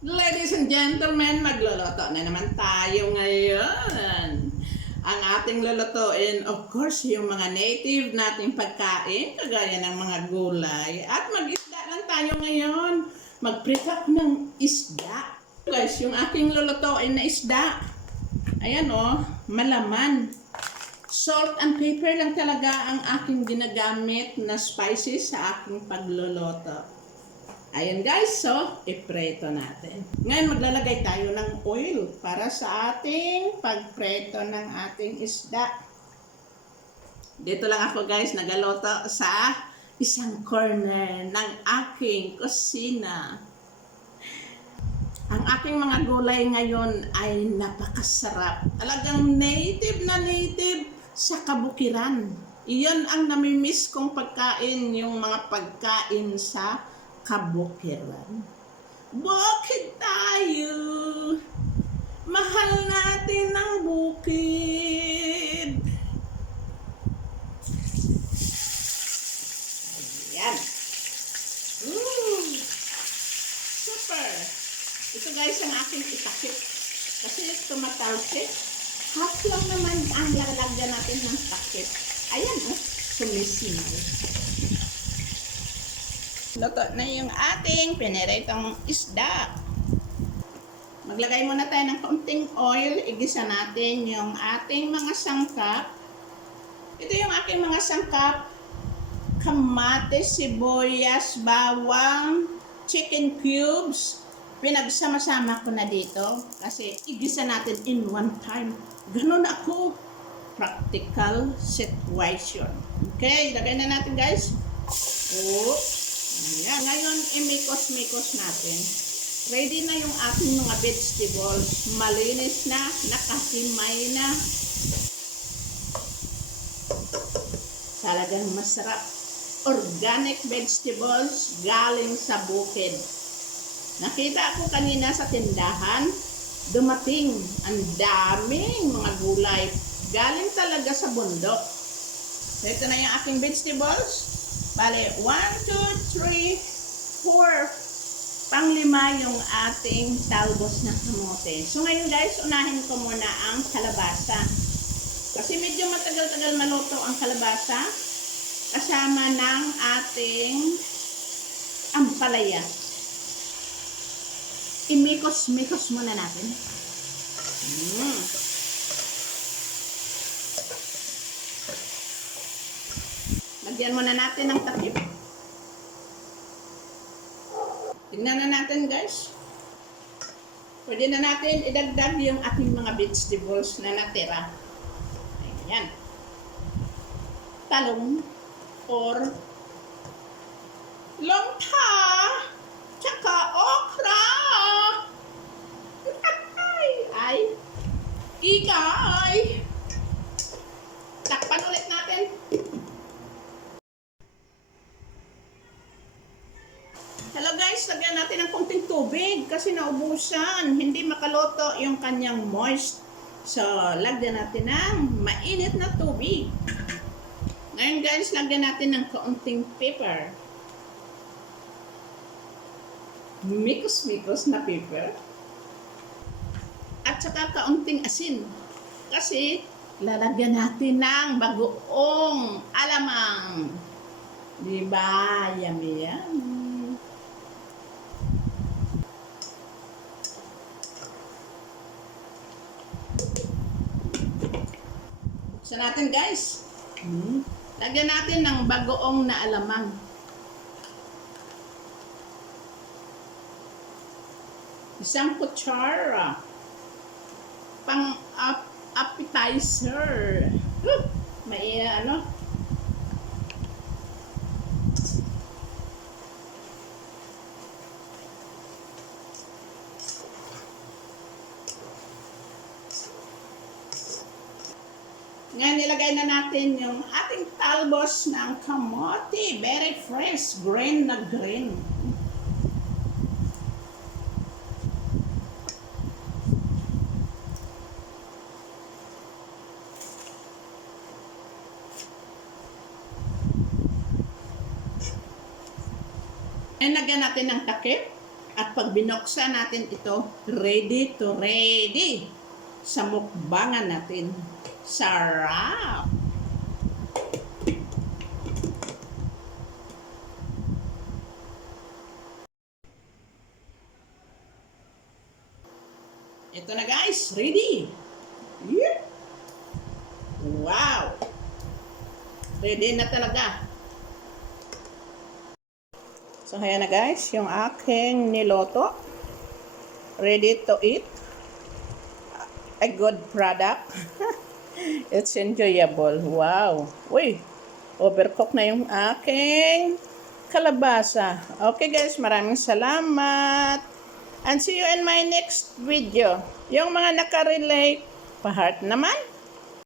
Ladies and gentlemen, magluluto na naman tayo ngayon. Ang ating lulutuin, of course, yung mga native nating pagkain, kagaya ng mga gulay. At mag-isda lang tayo ngayon. Mag-prep ng isda. Guys, yung aking lulutuin na isda, ayan oh, malaman. Salt and pepper lang talaga ang aking ginagamit na spices sa aking pagluluto. Ayan guys, so ipreto natin. Ngayon maglalagay tayo ng oil para sa ating pagpreto ng ating isda. Dito lang ako guys nagaloto sa isang corner ng aking kusina. Ang aking mga gulay ngayon ay napakasarap. Talagang native na native sa kabukiran. Iyon ang namimiss kong pagkain, yung mga pagkain sa kabukiran. Bukid tayo. Mahal natin ang bukid. Ayan. Ooh. Super. Ito guys ang aking itakip. Kasi tumatalsik. Half lang naman ang lalagyan natin ng takip. Ayan oh, sumisingaw. Luto na yung ating piniritong isda. Maglagay muna tayo ng kaunting oil. Igisa natin yung ating mga sangkap. Ito yung aking mga sangkap. Kamatis, sibuyas, bawang, chicken cubes. Pinagsama-sama ko na dito. Kasi igisa natin in one time. Ganun ako. Practical situation. Okay, lagay na natin guys. Oh. Ayan. Ngayon, imikos-mikos natin. Ready na yung ating mga vegetables. Malinis na, nakahimay na. Talagang masarap. Organic vegetables galing sa bukid. Nakita ko kanina sa tindahan, dumating ang daming mga gulay. Galing talaga sa bundok. Ito na yung aking vegetables. Bale, 1, 2, 3, 4. Panglima yung ating talbos na kamote. So ngayon guys, unahin ko muna ang kalabasa. Kasi medyo matagal-tagal maluto ang kalabasa. Kasama ng ating ampalaya. Imikos-mikos muna natin. Mm. Lagyan muna natin ng takip. Tignan na natin guys. Pwede na natin idagdag yung ating mga vegetables na natira. Ayan. Talong or longta tsaka okra. Ay, ay, ikay. Guys, lagyan natin ng konting tubig kasi naubusan. Hindi makaloto yung kanyang moist. So, lagyan natin ng mainit na tubig. Ngayon guys, lagyan natin ng kaunting pepper. Mikos-mikos na pepper. At saka kaunting asin. Kasi, lalagyan natin ng bagoong alamang. Diba? Yummy yan. Buksan natin guys. Lagyan natin ng bagoong na alamang. Isang kutsara. Pang ap appetizer. Huh! May uh, ano? Ngayon, nilagay na natin yung ating talbos ng kamote. Very fresh, green na green. And lagyan natin ng takip At pag binuksan natin ito, ready to ready sa mukbangan natin. Sarap! Ito na guys, ready. Yep. Wow. Ready na talaga. So, ayan na guys, yung aking niloto. Ready to eat. A good product. It's enjoyable. Wow. Uy, overcook na yung aking kalabasa. Okay guys, maraming salamat. And see you in my next video. Yung mga nakarelate, pa-heart naman.